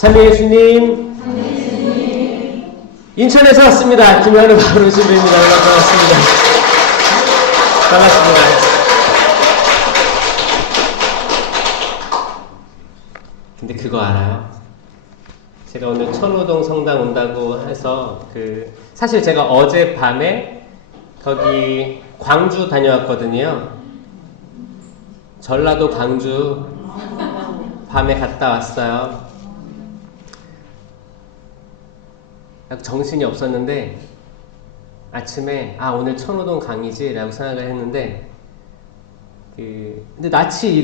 찬미 예수님. 인천에서 왔습니다. 김현우 바로 신부입니다. 반갑습니다. 반갑습니다. 근데 그거 알아요? 제가 오늘 천호동 성당 온다고 해서 사실 제가 어젯밤에 거기 광주 다녀왔거든요. 전라도 광주 밤에 갔다 왔어요. 정신이 없었는데 아침에 오늘 천호동 강의지 라고 생각을 했는데 근데 낯이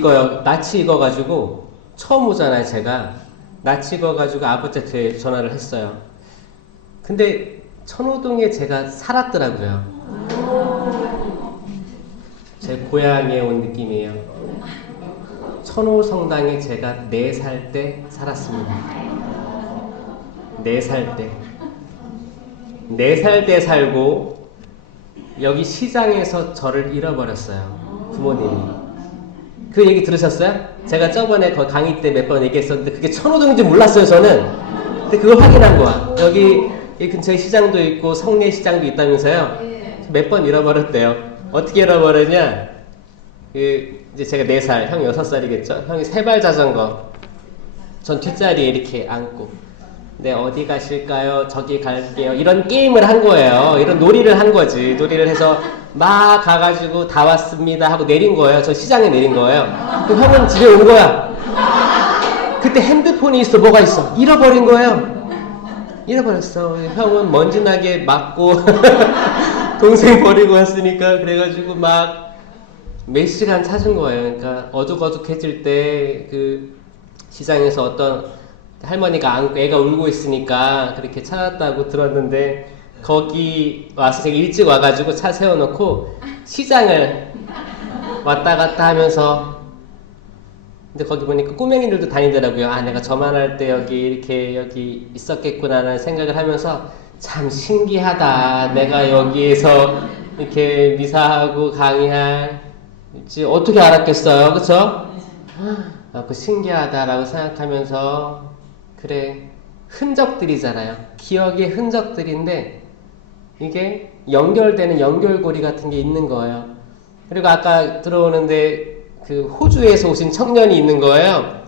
익어가지고 처음 오잖아요. 제가 낯이 익어가지고 아버지한테 전화를 했어요. 근데 천호동에 제가 살았더라고요. 제 고향에 온 느낌이에요. 천호성당에 제가 4살 때 살았습니다. 4살 때 4살 때 살고 여기 시장에서 저를 잃어버렸어요. 부모님이. 그 얘기 들으셨어요? 제가 저번에 강의 때 몇 번 얘기했었는데 그게 천호동인지 몰랐어요. 저는. 근데 그걸 확인한 거야. 여기 이 근처에 시장도 있고 성내시장도 있다면서요. 몇 번 잃어버렸대요. 어떻게 잃어버렸냐? 이제 제가 4살, 형 6살이겠죠? 형이 3발 자전거. 전 뒷자리에 이렇게 앉고. 네, 어디 가실까요? 저기 갈게요. 이런 게임을 한 거예요. 이런 놀이를 한 거지. 놀이를 해서 막 가가지고 다 왔습니다 하고 내린 거예요. 저 시장에 내린 거예요. 그럼 형은 집에 온 거야. 그때 핸드폰이 있어. 뭐가 있어? 잃어버린 거예요. 잃어버렸어. 형은 먼지나게 맞고 동생 버리고 왔으니까 그래가지고 막 몇 시간 찾은 거예요. 그러니까 어둑어둑해질 때 시장에서 어떤 할머니가 애가 울고 있으니까 그렇게 찾았다고 들었는데 거기 와서 제가 일찍 와가지고 차 세워놓고 시장을 왔다 갔다 하면서 근데 거기 보니까 꼬맹이들도 다니더라고요. 내가 저만할 때 여기 있었겠구나라는 생각을 하면서 참 신기하다. 내가 여기에서 이렇게 미사하고 강의할 어떻게 알았겠어요, 그쵸? 신기하다라고 생각하면서 그래 흔적들이잖아요. 기억의 흔적들인데 이게 연결되는 연결고리 같은 게 있는 거예요. 그리고 아까 들어오는데 호주에서 오신 청년이 있는 거예요.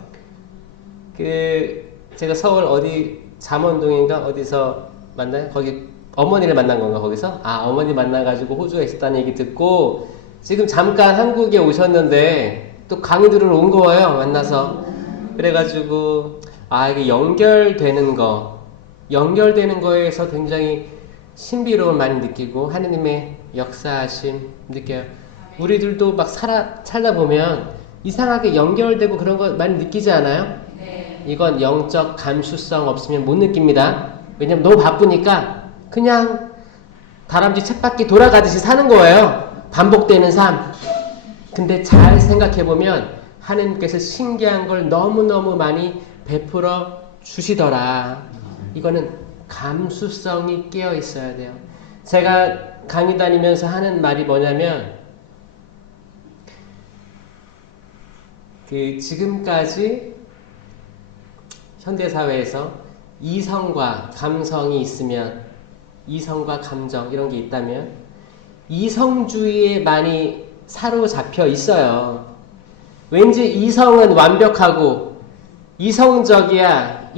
제가 서울 어디 잠원동인가 어디서 만나요? 거기 어머니를 만난 건가 거기서? 어머니 만나가지고 호주에 있었다는 얘기 듣고 지금 잠깐 한국에 오셨는데 또 강의 들으러 온 거예요. 만나서. 그래가지고 이게 연결되는 거에서 굉장히 신비로움 많이 느끼고 하느님의 역사하심 느껴요. 우리들도 막 살다 보면 이상하게 연결되고 그런 거 많이 느끼지 않아요? 네. 이건 영적 감수성 없으면 못 느낍니다. 왜냐면 너무 바쁘니까 그냥 다람쥐 쳇바퀴 돌아가듯이 사는 거예요. 반복되는 삶. 근데 잘 생각해보면 하나님께서 신기한 걸 너무너무 많이 베풀어 주시더라. 이거는 감수성이 깨어 있어야 돼요. 제가 강의 다니면서 하는 말이 뭐냐면 지금까지 현대사회에서 이성과 감성이 있으면 이성과 감정 이런 게 있다면 이성주의에 많이 사로잡혀 있어요. 왠지 이성은 완벽하고 이성적이어야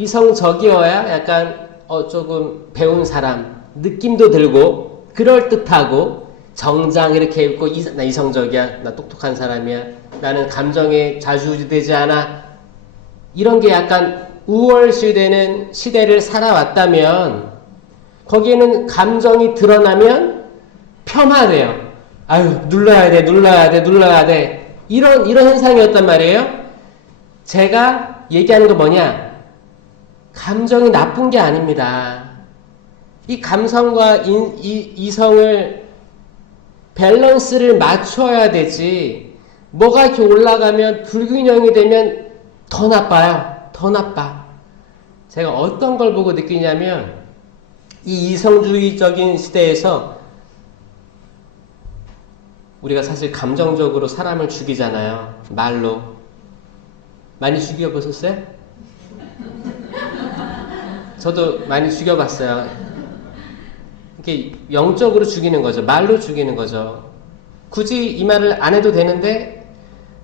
약간 조금 배운 사람 느낌도 들고 그럴듯하고 정장 이렇게 입고 나 이성적이야, 나 똑똑한 사람이야, 나는 감정에 좌지우지되지 않아, 이런 게 약간 우월시되는 시대를 살아왔다면 거기에는 감정이 드러나면 폄하돼요. 눌러야 돼. 이런 현상이었단 말이에요. 제가 얘기하는 거 뭐냐? 감정이 나쁜 게 아닙니다. 이 감성과 이성을 밸런스를 맞춰야 되지. 뭐가 이렇게 올라가면 불균형이 되면 더 나빠요. 더 나빠. 제가 어떤 걸 보고 느끼냐면 이 이성주의적인 시대에서 우리가 사실 감정적으로 사람을 죽이잖아요. 말로. 많이 죽여보셨어요? 저도 많이 죽여봤어요. 이게 영적으로 죽이는 거죠. 말로 죽이는 거죠. 굳이 이 말을 안 해도 되는데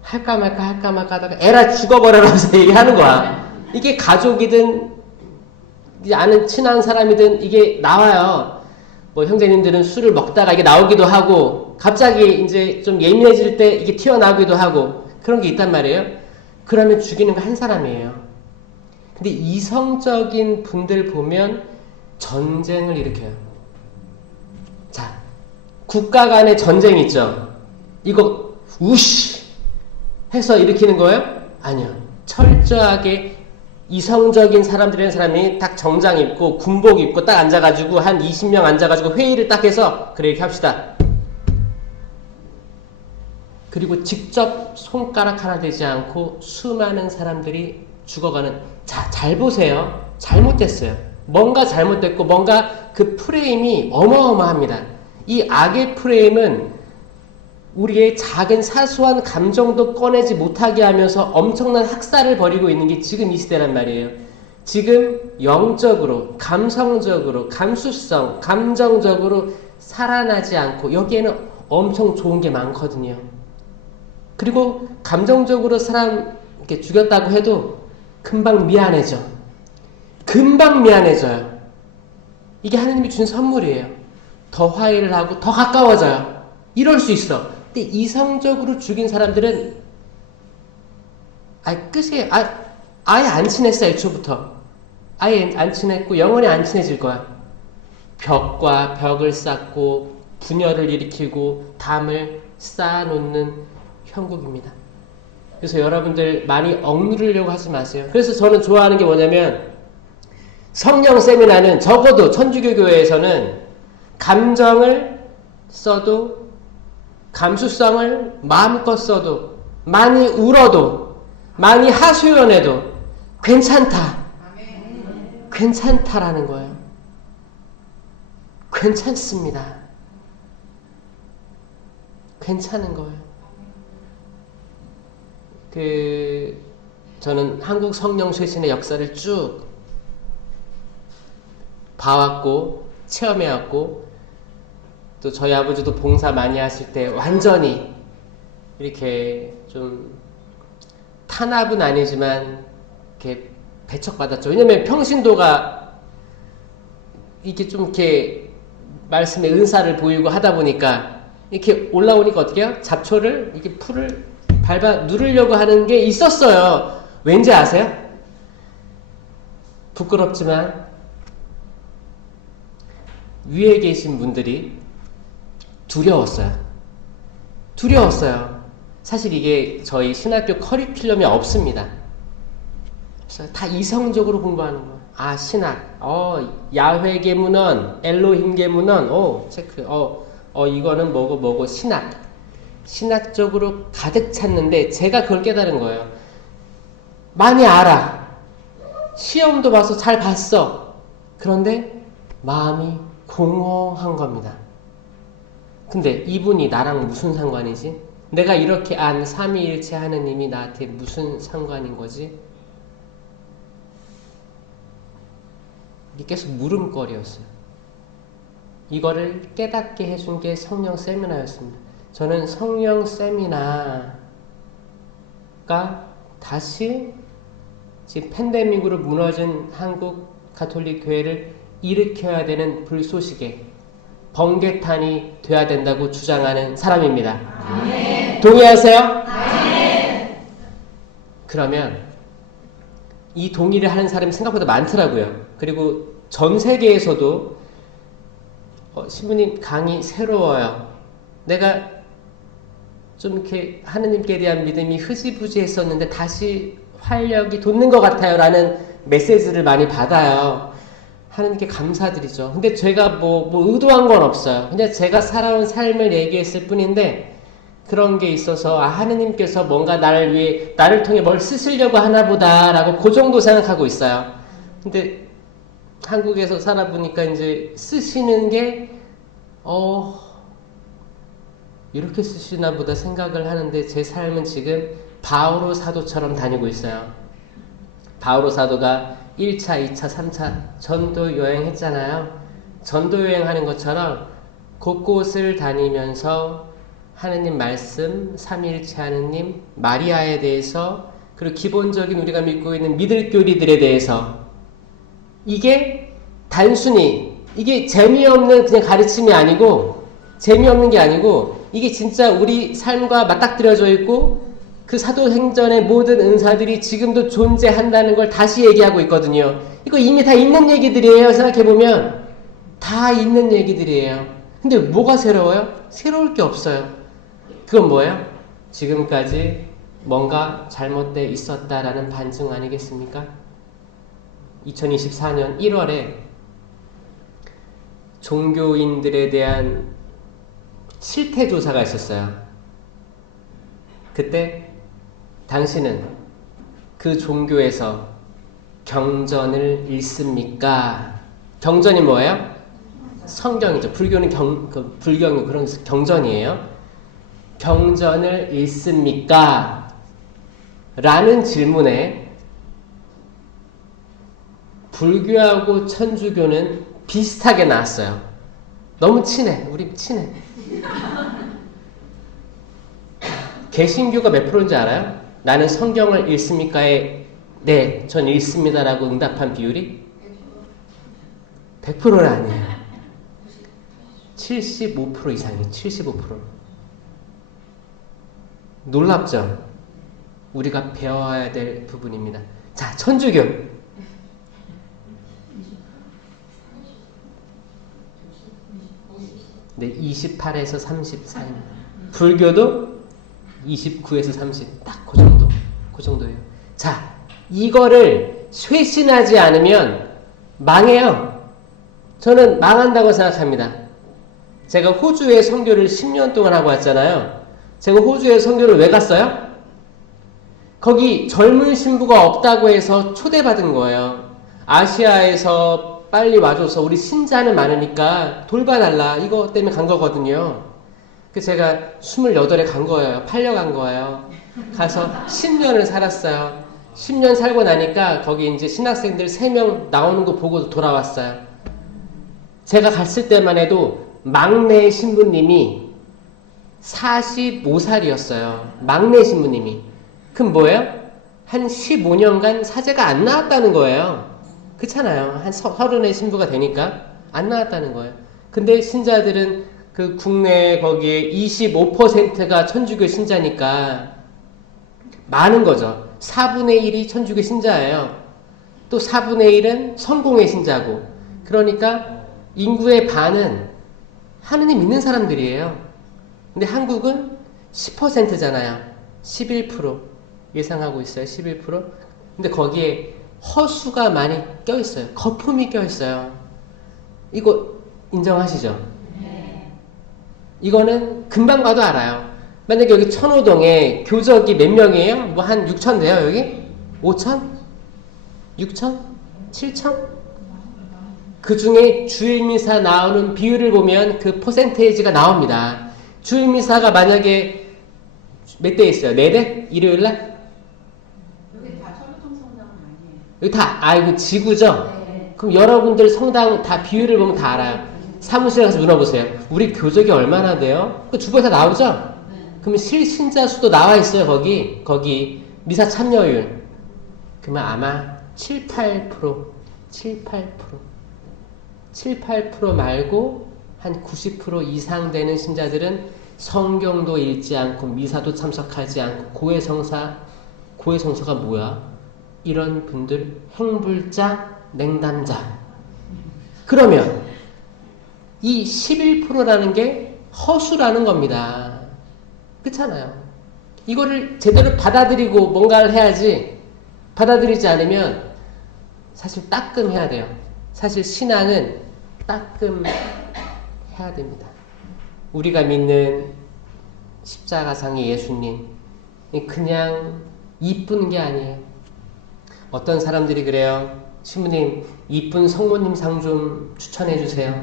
할까 말까 하다가 에라 죽어버려라면서 얘기하는 거야. 이게 가족이든 아는 친한 사람이든 이게 나와요. 뭐 형제님들은 술을 먹다가 이게 나오기도 하고 갑자기 이제 좀 예민해질 때 이게 튀어나오기도 하고 그런 게 있단 말이에요. 그러면 죽이는 거 한 사람이에요. 근데 이성적인 분들 보면 전쟁을 일으켜요. 자, 국가 간의 전쟁 있죠. 이거 우씨 해서 일으키는 거예요? 아니요. 철저하게 이성적인 사람들이라는 사람이 딱 정장 입고 군복 입고 딱 앉아가지고 한 20명 앉아가지고 회의를 딱 해서 그래 이렇게 합시다. 그리고 직접 손가락 하나 되지 않고 수많은 사람들이 죽어가는. 자, 잘 보세요. 잘못됐어요. 뭔가 잘못됐고 뭔가 그 프레임이 어마어마합니다. 이 악의 프레임은 우리의 작은 사소한 감정도 꺼내지 못하게 하면서 엄청난 학살을 벌이고 있는 게 지금 이 시대란 말이에요. 지금 영적으로, 감성적으로, 감수성, 감정적으로 살아나지 않고 여기에는 엄청 좋은 게 많거든요. 그리고 감정적으로 사람 이렇게 죽였다고 해도 금방 미안해져. 금방 미안해져요. 이게 하나님이 준 선물이에요. 더 화해를 하고 더 가까워져요. 이럴 수 있어. 근데 이성적으로 죽인 사람들은 끝이에요. 아예 안 친했어. 애초부터. 아예 안 친했고 영원히 안 친해질 거야. 벽과 벽을 쌓고 분열을 일으키고 담을 쌓아놓는 형국입니다. 그래서 여러분들 많이 억누르려고 하지 마세요. 그래서 저는 좋아하는 게 뭐냐면 성령 세미나는 적어도 천주교 교회에서는 감정을 써도 감수성을 마음껏 써도 많이 울어도 많이 하소연해도 괜찮다. 괜찮다라는 거예요. 괜찮습니다. 괜찮은 거예요. 저는 한국 성령 쇄신의 역사를 쭉 봐왔고 체험해왔고 또 저희 아버지도 봉사 많이 하실 때 완전히 이렇게 좀 탄압은 아니지만 이렇게 배척받았죠. 왜냐면 평신도가 이렇게 좀 이렇게 말씀의 은사를 보이고 하다 보니까 이렇게 올라오니까 어떻게 해요? 잡초를 이렇게 풀을 밟아 누르려고 하는 게 있었어요. 왠지 아세요? 부끄럽지만 위에 계신 분들이 두려웠어요. 사실 이게 저희 신학교 커리큘럼이 없습니다. 다 이성적으로 공부하는 거예요. 신학. 야훼 문헌, 엘로힘 문헌. 체크. 이거는 뭐고 신학. 신학적으로 가득 찼는데 제가 그걸 깨달은 거예요. 많이 알아. 시험도 봐서 잘 봤어. 그런데 마음이 공허한 겁니다. 근데 이분이 나랑 무슨 상관이지? 내가 이렇게 안 삼위일체 하느님이 나한테 무슨 상관인 거지? 이게 계속 물음거리였어요. 이거를 깨닫게 해준 게 성령 세미나였습니다. 저는 성령 세미나가 다시 지금 팬데믹으로 무너진 한국 가톨릭 교회를 일으켜야 되는 불쏘시개, 번개탄이 돼야 된다고 주장하는 사람입니다. 아멘. 동의하세요? 아멘. 그러면 이 동의를 하는 사람이 생각보다 많더라고요. 그리고 전 세계에서도 신부님 강의 새로워요. 내가 좀 이렇게 하느님께 대한 믿음이 흐지부지했었는데 다시 활력이 돋는 것 같아요 라는 메시지를 많이 받아요. 하느님께 감사드리죠. 근데 제가 뭐 의도한 건 없어요. 그냥 제가 살아온 삶을 얘기했을 뿐인데 그런 게 있어서 하느님께서 뭔가 나를 위해 나를 통해 뭘 쓰시려고 하나 보다 라고 그 정도 생각하고 있어요. 근데 한국에서 살아보니까 이제 쓰시는 게 이렇게 쓰시나 보다 생각을 하는데 제 삶은 지금 바오로 사도처럼 다니고 있어요. 바오로 사도가 1차, 2차, 3차 전도 여행했잖아요. 전도 여행하는 것처럼 곳곳을 다니면서 하느님 말씀, 삼위일체 하느님, 마리아에 대해서 그리고 기본적인 우리가 믿고 있는 믿을 교리들에 대해서 이게 단순히 이게 재미없는 그냥 가르침이 아니고 재미없는 게 아니고 이게 진짜 우리 삶과 맞닥뜨려져 있고 그 사도행전의 모든 은사들이 지금도 존재한다는 걸 다시 얘기하고 있거든요. 이거 이미 다 있는 얘기들이에요. 생각해보면 다 있는 얘기들이에요. 근데 뭐가 새로워요? 새로울 게 없어요. 그건 뭐예요? 지금까지 뭔가 잘못되어 있었다라는 반증 아니겠습니까? 2024년 1월에 종교인들에 대한 실태 조사가 있었어요. 그때 당신은 그 종교에서 경전을 읽습니까? 경전이 뭐예요? 성경이죠. 불교는 불경이 그런 경전이에요. 경전을 읽습니까? 라는 질문에 불교하고 천주교는 비슷하게 나왔어요. 너무 친해. 우리 친해. 개신교가 몇 프로인지 알아요? 나는 성경을 읽습니까에 네, 전 읽습니다라고 응답한 비율이 100%는 아니에요. 75% 이상이에요. 75%. 놀랍죠? 우리가 배워야 될 부분입니다. 자, 천주교. 네, 28에서 30 사이입니다. 불교도 29에서 30. 딱 그 정도. 그 정도예요. 자, 이거를 쇄신하지 않으면 망해요. 저는 망한다고 생각합니다. 제가 호주에 선교를 10년 동안 하고 왔잖아요. 제가 호주에 선교를 왜 갔어요? 거기 젊은 신부가 없다고 해서 초대받은 거예요. 아시아에서 빨리 와줘서 우리 신자는 많으니까 돌봐달라. 이거 때문에 간 거거든요. 그래서 제가 28에 간 거예요. 팔려간 거예요. 가서 10년을 살았어요. 10년 살고 나니까 거기 이제 신학생들 3명 나오는 거 보고 돌아왔어요. 제가 갔을 때만 해도 막내 신부님이 45살이었어요. 막내 신부님이. 그럼 뭐예요? 한 15년간 사제가 안 나왔다는 거예요. 그렇잖아요. 한 30의 신부가 되니까 안 나왔다는 거예요. 근데 신자들은 그 국내 거기에 25%가 천주교 신자니까 많은 거죠. 4분의 1이 천주교 신자예요. 또 4분의 1은 성공의 신자고. 그러니까 인구의 반은 하느님 믿는 사람들이에요. 근데 한국은 10%잖아요. 11% 예상하고 있어요. 11%. 근데 거기에 허수가 많이 껴있어요. 거품이 껴있어요. 이거 인정하시죠? 네. 이거는 금방 봐도 알아요. 만약에 여기 천호동에 교적이 몇 명이에요? 뭐 한 6천 돼요, 여기? 5천? 6천? 7천? 그 중에 주일미사 나오는 비율을 보면 그 퍼센테이지가 나옵니다. 주일미사가 만약에 몇 대 있어요? 4대? 일요일날? 여기 다 천호동 성당은 아니에요. 여기 다, 이거 지구죠? 네. 그럼 여러분들 성당 다 비율을 보면 다 알아요. 사무실에 가서 물어보세요. 우리 교적이 얼마나 돼요? 그 주보에 다 나오죠? 네. 그러면 실신자 수도 나와 있어요, 거기. 미사 참여율. 그러면 아마 7, 8%. 7, 8% 말고 한 90% 이상 되는 신자들은 성경도 읽지 않고 미사도 참석하지 않고 고해성사가 뭐야? 이런 분들 행불자, 냉담자. 그러면 이 11%라는 게 허수라는 겁니다. 그렇잖아요. 이거를 제대로 받아들이고 뭔가를 해야지. 받아들이지 않으면 사실 따끔해야 돼요. 사실 신앙은 따끔해야 됩니다. 우리가 믿는 십자가상의 예수님 그냥 이쁜 게 아니에요. 어떤 사람들이 그래요. 신부님 이쁜 성모님 상 좀 추천해 주세요.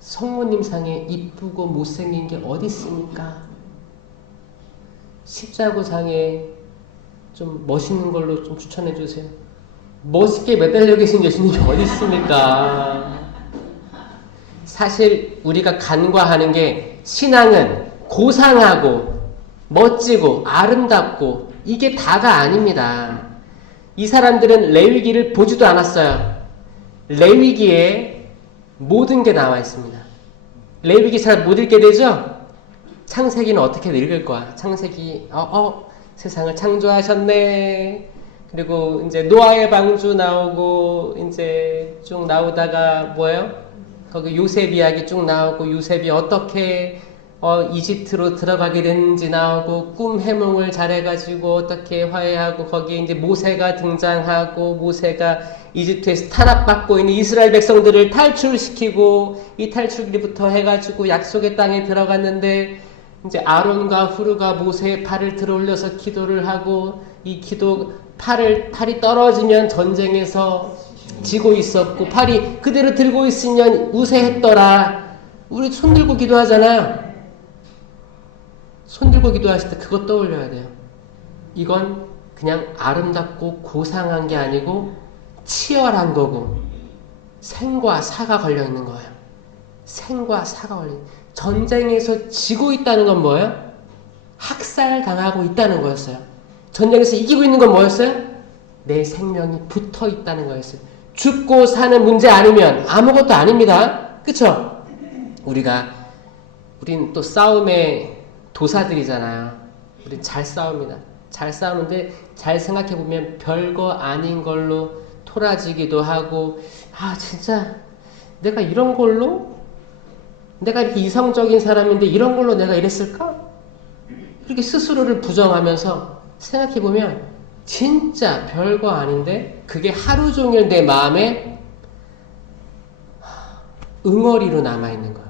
성모님 상에 이쁘고 못생긴 게 어디 있습니까? 십자가상에 좀 멋있는 걸로 좀 추천해 주세요. 멋있게 매달려 계신 예수님이 어디 있습니까? 사실 우리가 간과하는 게 신앙은 고상하고 멋지고 아름답고 이게 다가 아닙니다. 이 사람들은 레위기를 보지도 않았어요. 레위기에 모든 게 나와 있습니다. 레위기 잘 못 읽게 되죠? 창세기는 어떻게 읽을 거야? 창세기 세상을 창조하셨네. 그리고 이제 노아의 방주 나오고 이제 쭉 나오다가 뭐예요? 거기 요셉 이야기 쭉 나오고 요셉이 어떻게 이집트로 들어가게 됐는지 나오고 꿈 해몽을 잘해가지고 어떻게 화해하고 거기에 이제 모세가 등장하고 모세가 이집트에서 탄압받고 있는 이스라엘 백성들을 탈출시키고 이 탈출기부터 해가지고 약속의 땅에 들어갔는데 이제 아론과 후르가 모세의 팔을 들어올려서 기도를 하고 이 팔이 떨어지면 전쟁에서 지고 있었고 팔이 그대로 들고 있으면 우세했더라. 우리 손 들고 기도하잖아요. 손 들고 기도하실 때 그거 떠올려야 돼요. 이건 그냥 아름답고 고상한 게 아니고 치열한 거고 생과 사가 걸려 있는 거예요. 생과 사가 걸려 있는 전쟁에서 지고 있다는 건 뭐예요? 학살당하고 있다는 거였어요. 전쟁에서 이기고 있는 건 뭐였어요? 내 생명이 붙어 있다는 거였어요. 죽고 사는 문제 아니면 아무것도 아닙니다. 그쵸? 우린 또 싸움의 도사들이잖아요. 우린 잘 싸웁니다. 잘 싸우는데 잘 생각해보면 별거 아닌 걸로 토라지기도 하고 진짜 내가 이런 걸로? 내가 이렇게 이성적인 사람인데 이런 걸로 내가 이랬을까? 그렇게 스스로를 부정하면서 생각해보면 진짜 별거 아닌데 그게 하루 종일 내 마음에 응어리로 남아있는 거야.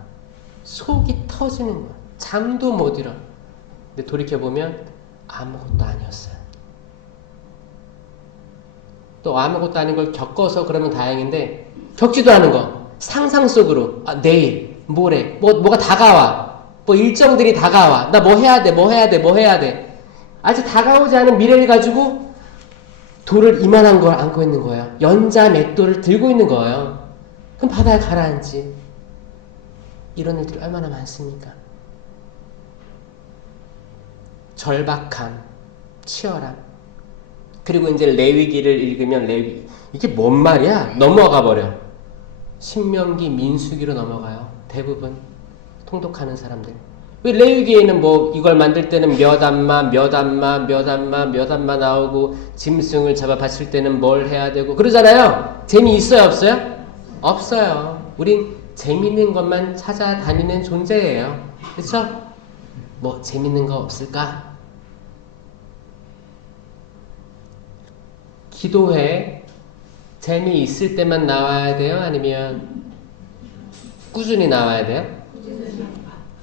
속이 터지는 거야. 잠도 못 이뤄. 근데 돌이켜보면 아무것도 아니었어요. 또 아무것도 아닌 걸 겪어서 그러면 다행인데 겪지도 않은 거 상상 속으로 내일 모레 뭐가 다가와. 뭐 일정들이 다가와. 나 뭐 해야 돼. 아직 다가오지 않은 미래를 가지고 돌을 이만한 걸 안고 있는 거예요. 연자 맷돌을 들고 있는 거예요. 그럼 바다에 가라앉지. 이런 일들이 얼마나 많습니까? 절박함, 치열함. 그리고 이제 레위기를 읽으면 이게 뭔 말이야? 넘어가 버려. 신명기, 민수기로 넘어가요. 대부분 통독하는 사람들. 왜 레위기에는 이걸 만들 때는 몇 안마 나오고 짐승을 잡아 바칠 때는 뭘 해야 되고 그러잖아요. 재미있어요, 없어요? 없어요. 우린 재밌는 것만 찾아다니는 존재예요. 그렇죠? 뭐 재밌는 거 없을까? 기도회 재미있을 때만 나와야 돼요? 아니면 꾸준히 나와야 돼요?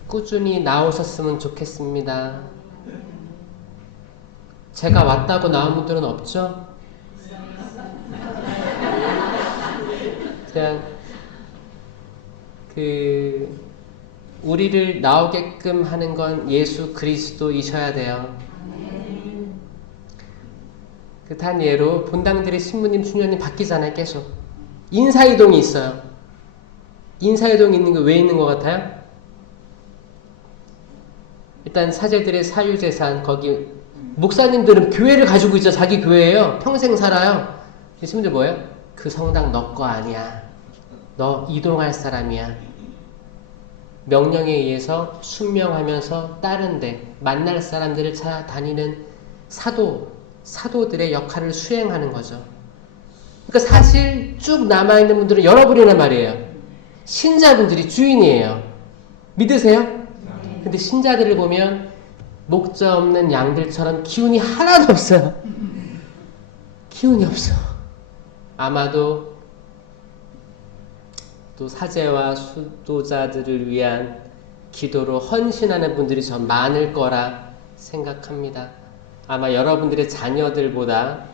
꾸준히 나오셨으면 좋겠습니다. 제가 왔다고 나온 분들은 없죠? 그냥 우리를 나오게끔 하는 건 예수 그리스도이셔야 돼요. 단 예로 본당들의 신부님, 수녀님 바뀌잖아요. 계속 인사이동이 있어요. 인사이동이 있는 게 왜 있는 것 같아요? 일단 사제들의 사유재산 거기 목사님들은 교회를 가지고 있죠. 자기 교회예요. 평생 살아요. 신부들 뭐예요? 그 성당 너 거 아니야. 너 이동할 사람이야. 명령에 의해서 순명하면서 다른데 만날 사람들을 찾아다니는 사도들의 역할을 수행하는 거죠. 그러니까 사실 쭉 남아있는 분들은 여러분이란 말이에요. 신자분들이 주인이에요. 믿으세요? 근데 신자들을 보면 목자 없는 양들처럼 기운이 하나도 없어요. 기운이 없어. 아마도 또 사제와 수도자들을 위한 기도로 헌신하는 분들이 더 많을 거라 생각합니다. 아마 여러분들의 자녀들보다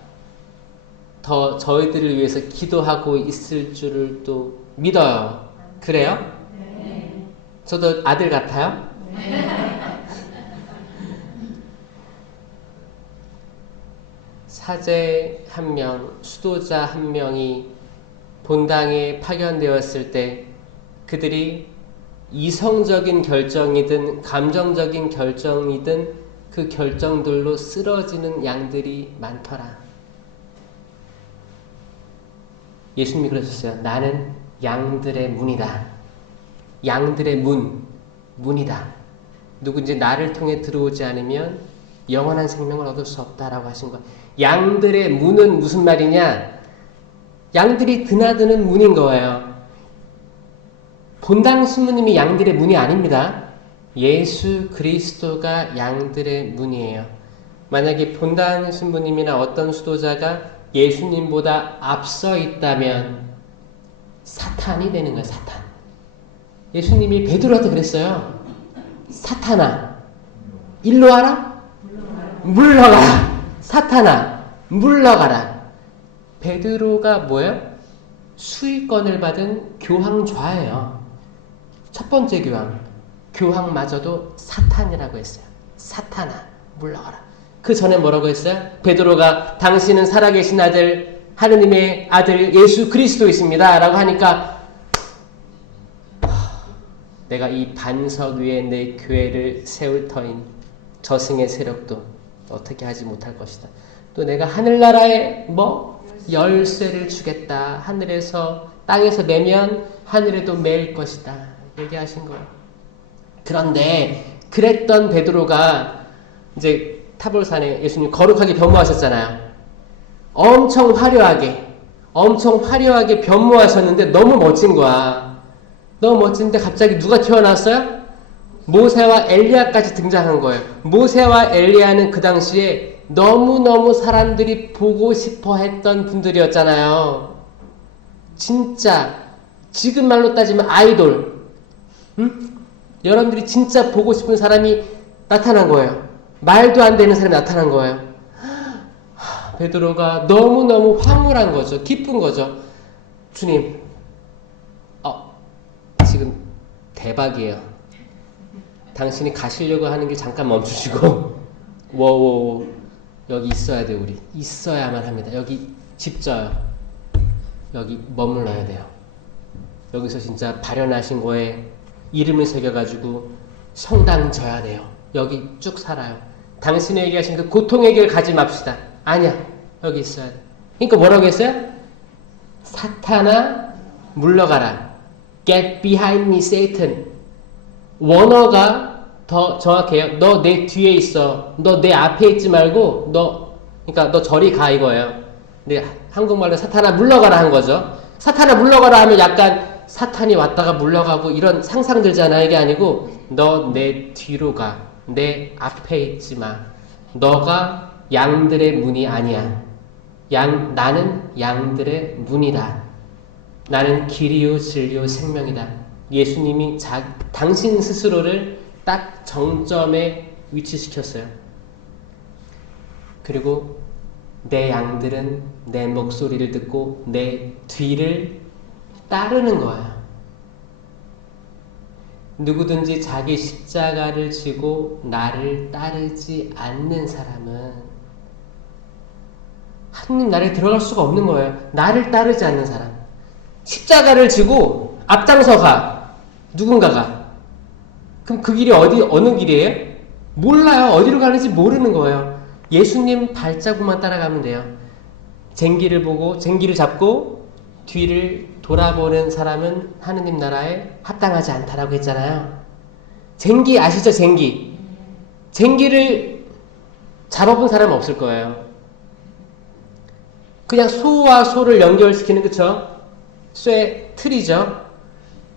더 저희들을 위해서 기도하고 있을 줄을 또 믿어요. 그래요? 네. 저도 아들 같아요? 네. 사제 한 명, 수도자 한 명이 본당에 파견되었을 때 그들이 이성적인 결정이든 감정적인 결정이든 그 결정들로 쓰러지는 양들이 많더라. 예수님이 그러셨어요. 나는 양들의 문이다. 양들의 문이다. 누군지 나를 통해 들어오지 않으면 영원한 생명을 얻을 수 없다라고 하신 거예요. 양들의 문은 무슨 말이냐? 양들이 드나드는 문인 거예요. 본당 신부님이 양들의 문이 아닙니다. 예수 그리스도가 양들의 문이에요. 만약에 본당 신부님이나 어떤 수도자가 예수님보다 앞서 있다면 사탄이 되는 거예요. 사탄. 예수님이 베드로한테 그랬어요. 사탄아, 일로 와라. 물러가라. 사탄아, 물러가라. 베드로가 뭐예요? 수의권을 받은 교황좌예요. 첫 번째 교황. 교황마저도 사탄이라고 했어요. 사탄아, 물러가라. 그 전에 뭐라고 했어요? 베드로가 당신은 살아계신 아들, 하느님의 아들 예수 그리스도이십니다. 라고 하니까 내가 이 반석 위에 내 교회를 세울 터인 저승의 세력도 어떻게 하지 못할 것이다. 또 내가 하늘나라에 열쇠를 주겠다. 하늘에서 땅에서 매면 하늘에도 매일 것이다. 얘기하신 거예요. 그런데 그랬던 베드로가 이제 타볼산에 예수님 거룩하게 변모하셨잖아요. 엄청 화려하게 변모하셨는데 너무 멋진 거야. 너무 멋진데 갑자기 누가 튀어나왔어요? 모세와 엘리야까지 등장한 거예요. 모세와 엘리야는 그 당시에 너무너무 사람들이 보고 싶어 했던 분들이었잖아요. 진짜 지금 말로 따지면 아이돌. 여러분들이 진짜 보고 싶은 사람이 나타난 거예요. 말도 안 되는 사람이 나타난 거예요. 베드로가 너무너무 황홀한 거죠. 기쁜 거죠. 주님, 지금 대박이에요. 당신이 가시려고 하는 길 잠깐 멈추시고 여기 있어야 돼. 우리 있어야만 합니다. 여기 집 져요. 여기 머물러야 돼요. 여기서 진짜 발현하신 거에 이름을 새겨가지고 성당 져야 돼요. 여기 쭉 살아요. 당신에게 하신 그 고통의 길 가지 맙시다. 아니야. 여기 있어야 돼. 그러니까 뭐라고 했어요? 사탄아 물러가라. Get behind me, Satan. 원어가 더 정확해요. 너 내 뒤에 있어. 너 내 앞에 있지 말고 그러니까 너 저리 가 이거예요. 근데 한국말로 사탄아 물러가라 한 거죠. 사탄아 물러가라 하면 약간 사탄이 왔다가 물러가고 이런 상상 들잖아. 이게 아니고 너 내 뒤로 가. 내 앞에 있지 마. 너가 양들의 문이 아니야. 나는 양들의 문이다. 나는 길이요 진리요 생명이다. 예수님이 당신 스스로를 딱 정점에 위치시켰어요. 그리고 내 양들은 내 목소리를 듣고 내 뒤를 따르는 거예요. 누구든지 자기 십자가를 지고 나를 따르지 않는 사람은 하느님 나라에 들어갈 수가 없는 거예요. 나를 따르지 않는 사람. 십자가를 지고 앞장서 가. 누군가가. 그럼 그 길이 어느 길이에요? 몰라요. 어디로 가는지 모르는 거예요. 예수님 발자국만 따라가면 돼요. 쟁기를 잡고 뒤를 돌아보는 사람은 하느님 나라에 합당하지 않다라고 했잖아요. 쟁기 아시죠? 쟁기를 잡아본 사람은 없을 거예요. 그냥 소와 소를 연결시키는, 그쵸? 쇠 틀이죠.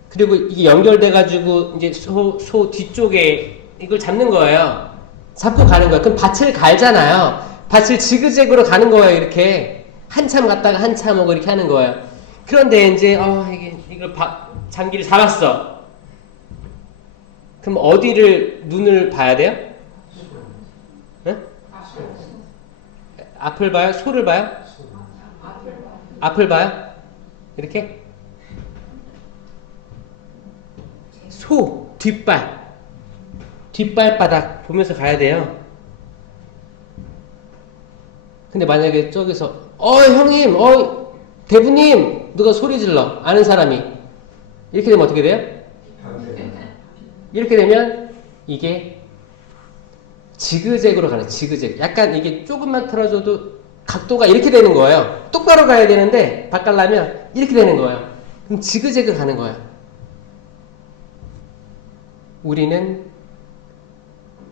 그리고 이게 연결돼가지고 이제 소 뒤쪽에 이걸 잡는 거예요. 잡고 가는 거예요. 그럼 밭을 갈잖아요. 밭을 지그재그로 가는 거예요. 이렇게 한참 갔다가 한참 오고 이렇게 하는 거예요. 그런데 이제 이걸 장기를 잡았어. 그럼 어디를 눈을 봐야 돼요? 네? 앞을 봐요? 소를 봐요? 앞을 봐요? 이렇게? 소 뒷발바닥 보면서 가야 돼요. 근데 만약에 저기서 형님, 대부님 누가 소리 질러 아는 사람이 이렇게 되면 어떻게 돼요? 이렇게 되면 이게 지그재그로 가는 지그재그. 약간 이게 조금만 틀어줘도 각도가 이렇게 되는 거예요. 똑바로 가야 되는데 바꾸려면 이렇게 되는 거예요. 그럼 지그재그 가는 거예요. 우리는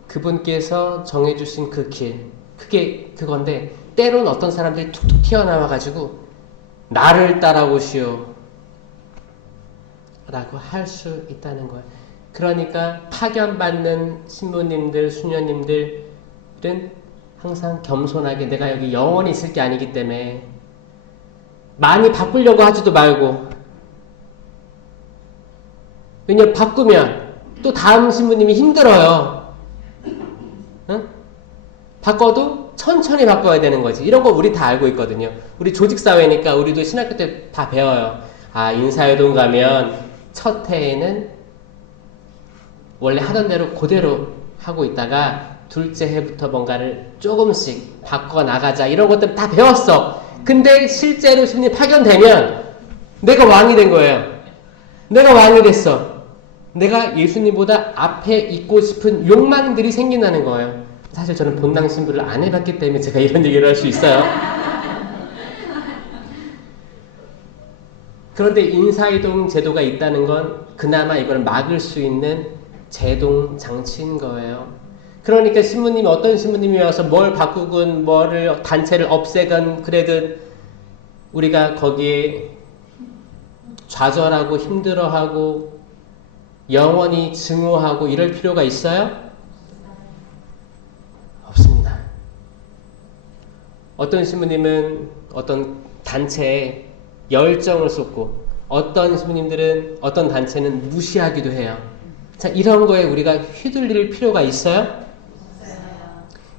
그분께서 정해주신 그 길, 그게 그건데 때로는 어떤 사람들이 툭툭 튀어나와가지고 나를 따라오시오 라고 할 수 있다는 거예요. 그러니까 파견받는 신부님들, 수녀님들은 항상 겸손하게 내가 여기 영원히 있을 게 아니기 때문에 많이 바꾸려고 하지도 말고, 왜냐면 바꾸면 또 다음 신부님이 힘들어요. 응? 바꿔도 천천히 바꿔야 되는 거지. 이런 거 우리 다 알고 있거든요. 우리 조직사회니까 우리도 신학교 때 다 배워요. 인사유동 가면 첫 해에는 원래 하던 대로 그대로 하고 있다가 둘째 해부터 뭔가를 조금씩 바꿔 나가자, 이런 것들 다 배웠어. 근데 실제로 신부님 파견되면 내가 왕이 된 거예요. 내가 왕이 됐어. 내가 예수님보다 앞에 있고 싶은 욕망들이 생긴다는 거예요. 사실 저는 본당 신부를 안 해봤기 때문에 제가 이런 얘기를 할 수 있어요. 그런데 인사이동 제도가 있다는 건 그나마 이걸 막을 수 있는 제동 장치인 거예요. 그러니까 신부님이 어떤 신부님이 와서 뭘 바꾸건 뭐를 단체를 없애건 그래든 우리가 거기에 좌절하고 힘들어하고 영원히 증오하고 이럴 필요가 있어요? 없습니다. 어떤 신부님은 어떤 단체에 열정을 쏟고 어떤 신부님들은 어떤 단체는 무시하기도 해요. 자, 이런 거에 우리가 휘둘릴 필요가 있어요?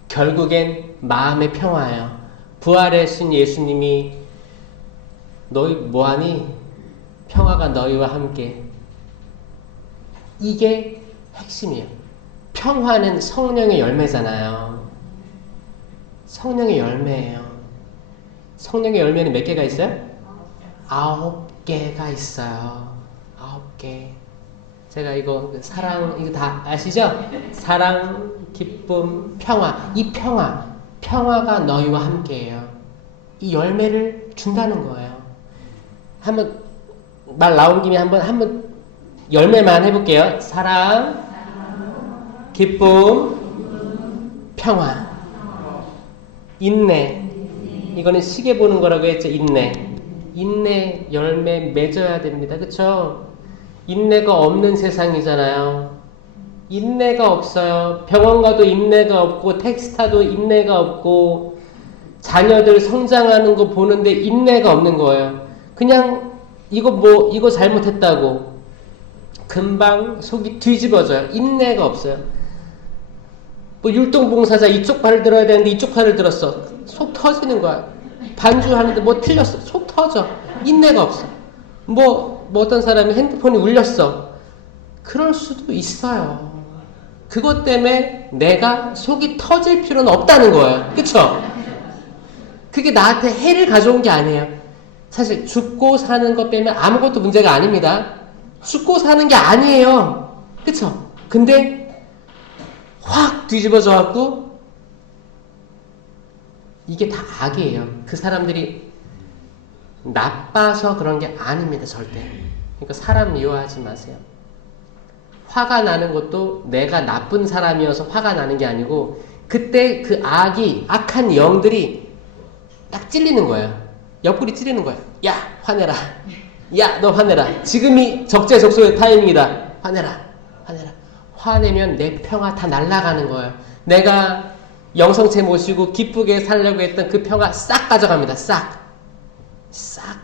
결국엔 마음의 평화예요. 부활의 신 예수님이 너희 뭐하니? 평화가 너희와 함께. 이게 핵심이에요. 평화는 성령의 열매잖아요. 성령의 열매예요. 성령의 열매는 몇 개가 있어요? 9개가 있어요. 9개. 제가 이거 사랑, 이거 다 아시죠? 사랑, 기쁨, 평화. 이 평화가 너희와 함께해요. 이 열매를 준다는 거예요. 한번 말 나온 김에 한번 열매만 해볼게요. 사랑, 기쁨, 평화, 인내. 이거는 시계 보는 거라고 했죠. 인내 열매 맺어야 됩니다. 그쵸? 인내가 없는 세상이잖아요. 인내가 없어요. 병원 가도 인내가 없고 텍스타도 인내가 없고 자녀들 성장하는 거 보는데 인내가 없는 거예요. 그냥 이거 잘못했다고 금방 속이 뒤집어져요. 인내가 없어요. 뭐 율동봉사자 이쪽 팔을 들어야 되는데 이쪽 팔을 들었어. 속 터지는 거야. 반주하는데 뭐 틀렸어. 속 터져. 인내가 없어. 뭐 어떤 사람이 핸드폰이 울렸어. 그럴 수도 있어요. 그것 때문에 내가 속이 터질 필요는 없다는 거예요. 그쵸? 그게 나한테 해를 가져온 게 아니에요. 사실 죽고 사는 것 빼면 아무것도 문제가 아닙니다. 죽고 사는 게 아니에요. 그쵸? 근데 확 뒤집어져 갖고 이게 다 악이에요. 그 사람들이 나빠서 그런 게 아닙니다. 절대. 그러니까 사람 미워하지 마세요. 화가 나는 것도 내가 나쁜 사람이어서 화가 나는 게 아니고 그때 그 악한 영들이 딱 찔리는 거예요. 옆구리 찌르는 거예요. 야, 화내라. 야, 너 화내라. 지금이 적재적소의 타이밍이다. 화내라. 화내면 내 평화 다 날아가는 거예요. 내가 영성체 모시고 기쁘게 살려고 했던 그 평화 싹 가져갑니다. 싹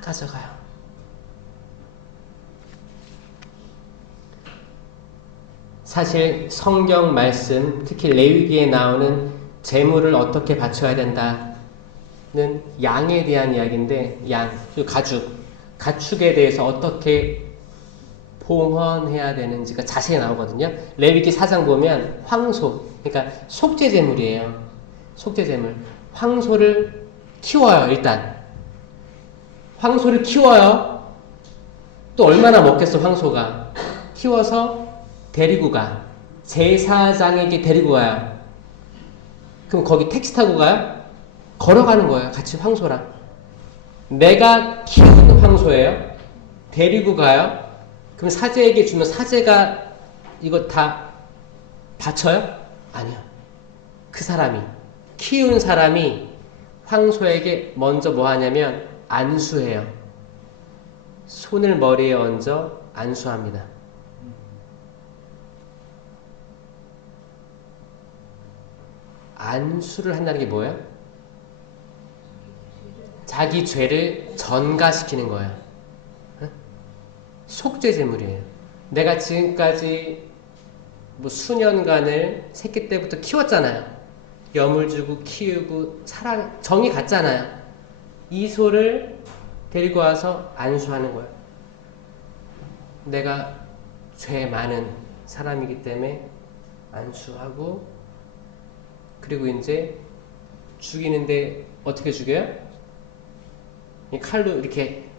가져가요. 사실 성경 말씀, 특히 레위기에 나오는 제물을 어떻게 바쳐야 된다는 양에 대한 이야기인데, 가축에 대해서 어떻게 봉헌해야 되는지가 자세히 나오거든요. 레위기 4장 보면 황소, 그러니까 속죄제물이에요. 속죄제물. 황소를 키워요. 일단 황소를 키워요. 또 얼마나 먹겠어 황소가. 키워서 데리고 가. 제사장에게 데리고 가요. 그럼 거기 택시 타고 가요? 걸어가는 거예요. 같이 황소랑. 내가 키우는 황소예요. 데리고 가요. 그럼 사제에게 주면 사제가 이거 다 바쳐요? 아니요. 그 사람이, 키우는 사람이 황소에게 먼저 뭐 하냐면 안수해요. 손을 머리에 얹어 안수합니다. 안수를 한다는 게 뭐예요? 자기 죄를 전가시키는 거예요. 속죄 제물이에요. 내가 지금까지 뭐 수년간을 새끼 때부터 키웠잖아요. 염을 주고 키우고 사랑 정이 갔잖아요. 이 소를 데리고 와서 안수하는 거예요. 내가 죄 많은 사람이기 때문에 안수하고, 그리고 이제 죽이는데 어떻게 죽여요? 이 칼로 이렇게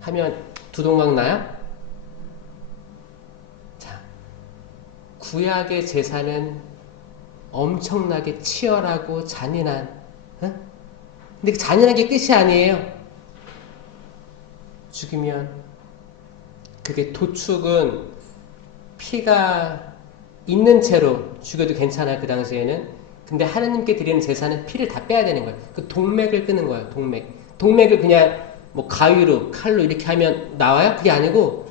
하면 두동강 나요? 자, 구약의 제사는 엄청나게 치열하고 잔인한, 근데 그 잔인한 게 끝이 아니에요. 죽이면 그게 도축은 피가 있는 채로 죽여도 괜찮아요. 그 당시에는. 근데 하나님께 드리는 제사는 피를 다 빼야 되는 거예요. 그 동맥을 끄는 거예요. 동맥을 그냥 뭐 가위로 칼로 이렇게 하면 나와요? 그게 아니고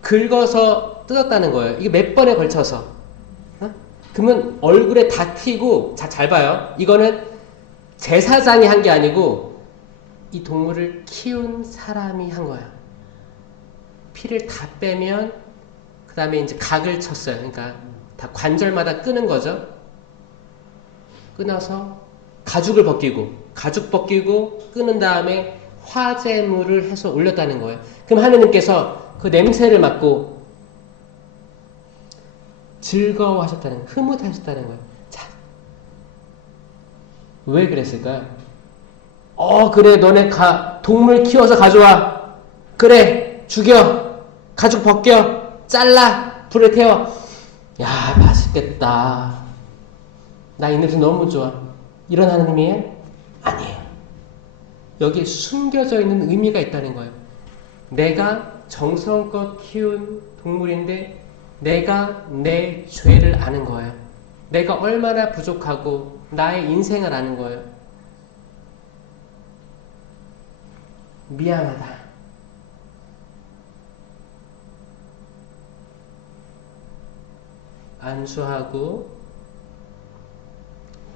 긁어서 뜯었다는 거예요. 이게 몇 번에 걸쳐서. 그러면 얼굴에 다 튀고, 자, 잘 봐요. 이거는 제사장이 한 게 아니고 이 동물을 키운 사람이 한 거예요. 피를 다 빼면 그 다음에 이제 각을 쳤어요. 그러니까 다 관절마다 끄는 거죠. 끊어서 가죽 벗기고 끄는 다음에 화제물을 해서 올렸다는 거예요. 그럼 하느님께서 그 냄새를 맡고 즐거워하셨다는 거예요. 흐뭇하셨다는 거예요. 자, 왜 그랬을까요? 그래, 너네 동물 키워서 가져와. 그래, 죽여. 가죽 벗겨. 잘라. 불을 태워. 야, 맛있겠다. 나 이 냄새 너무 좋아. 이런 하나님이에요? 아니에요. 여기에 숨겨져 있는 의미가 있다는 거예요. 내가 정성껏 키운 동물인데 내가 내 죄를 아는 거예요. 내가 얼마나 부족하고 나의 인생을 아는 거예요. 미안하다. 안수하고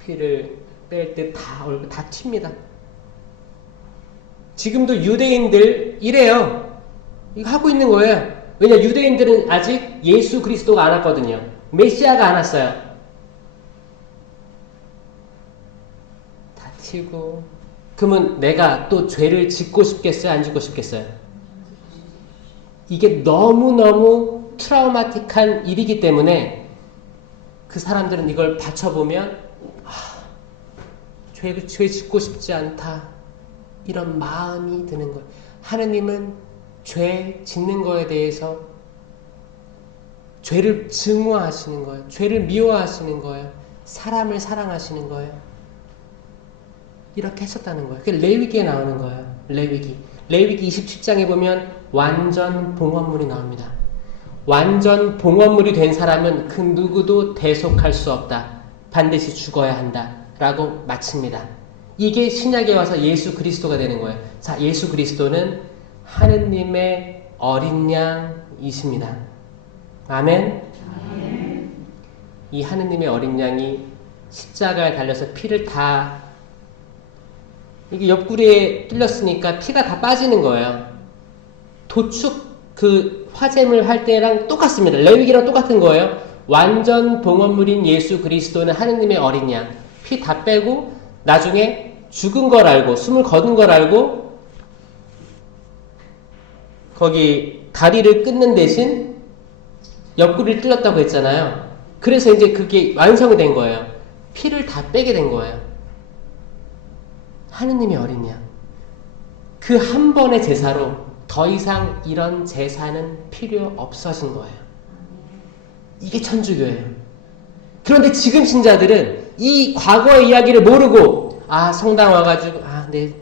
피를 뺄 때 다 얼굴 다 튑니다. 지금도 유대인들 이래요. 이거 하고 있는 거예요. 왜냐, 유대인들은 아직 예수 그리스도가 안 왔거든요. 메시아가 안 왔어요. 다 튀고. 그러면 내가 또 죄를 짓고 싶겠어요? 안 짓고 싶겠어요? 이게 너무너무 트라우마틱한 일이기 때문에 그 사람들은 이걸 받쳐보면 죄 짓고 싶지 않다. 이런 마음이 드는 거예요. 하느님은 죄 짓는 거에 대해서 죄를 증오하시는 거예요. 죄를 미워하시는 거예요. 사람을 사랑하시는 거예요. 이렇게 했었다는 거예요. 그게 레위기에 나오는 거예요. 레위기 27장에 보면 완전 봉헌물이 나옵니다. 완전 봉헌물이 된 사람은 그 누구도 대속할 수 없다. 반드시 죽어야 한다. 라고 마칩니다. 이게 신약에 와서 예수 그리스도가 되는 거예요. 자, 예수 그리스도는 하느님의 어린 양이십니다. 아멘. 이 하느님의 어린 양이 십자가에 달려서 피를 다, 이게 옆구리에 뚫렸으니까 피가 다 빠지는 거예요. 도축 그 화제물 할 때랑 똑같습니다. 레위기랑 똑같은 거예요. 완전 봉헌물인 예수 그리스도는 하느님의 어린 양. 피 다 빼고 나중에 죽은 걸 알고 숨을 거둔 걸 알고 거기 다리를 끊는 대신 옆구리를 뚫렸다고 했잖아요. 그래서 이제 그게 완성이 된 거예요. 피를 다 빼게 된 거예요. 하느님의 어린 양. 그 한 번의 제사로 더 이상 이런 제사는 필요 없어진 거예요. 이게 천주교예요. 그런데 지금 신자들은 이 과거의 이야기를 모르고 성당 와가지고 네